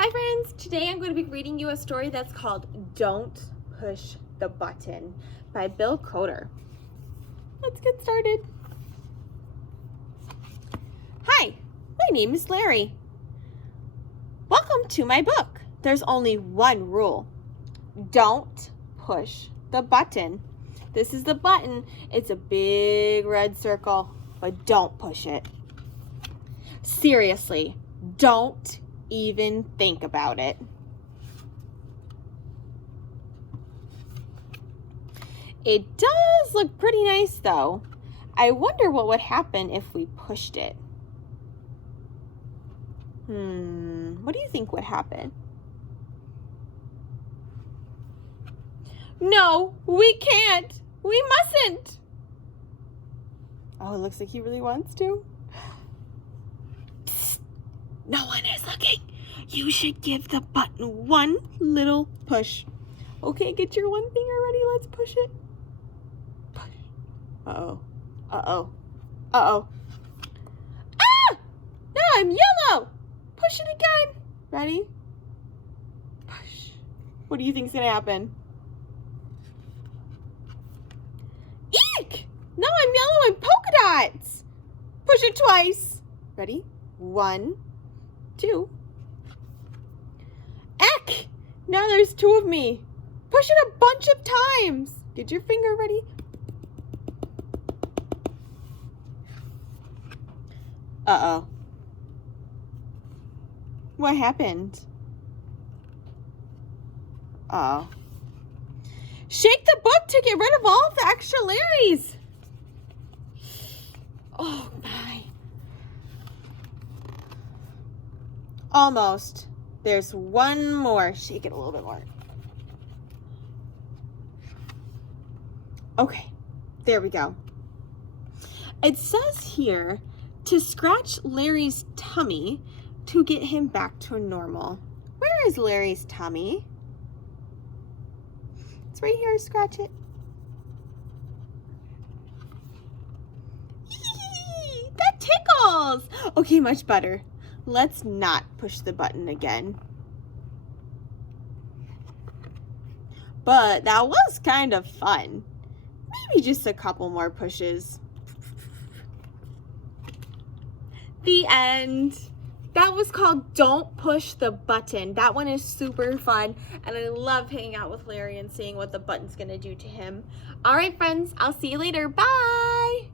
Hi friends, today I'm going to be reading you a story that's called Don't Push the Button by Bill Coder. Let's get started. Hi, my name is Larry. Welcome to my book. There's only one rule. Don't push the button. This is the button. It's a big red circle, but don't push it. Seriously, don't even think about it. It does look pretty nice though. I wonder what would happen if we pushed it. What do you think would happen? No, we can't. We mustn't. Oh, it looks like he really wants to. No one is looking. You should give the button one little push. Okay, get your one finger ready. Let's push it. Push. Uh-oh. Uh-oh. Uh-oh. Ah! Now I'm yellow. Push it again. Ready? Push. What do you think's gonna happen? Eek! Now I'm yellow and polka dots. Push it twice. Ready? 1, 2. Eck! Now there's 2 of me. Push it a bunch of times. Get your finger ready. Uh-oh. What happened? Uh-oh. Shake the book to get rid of all of the extra Larrys. Oh, my. Almost. There's one more. Shake it a little bit more. Okay, there we go. It says here to scratch Larry's tummy to get him back to normal. Where is Larry's tummy? It's right here. Scratch it. Eee, that tickles. Okay, much better. Let's not push the button again. But that was kind of fun. Maybe just a couple more pushes. The end. That was called Don't Push the Button. That one is super fun, and I love hanging out with Larry and seeing what the button's gonna do to him. All right, friends, I'll see you later. Bye.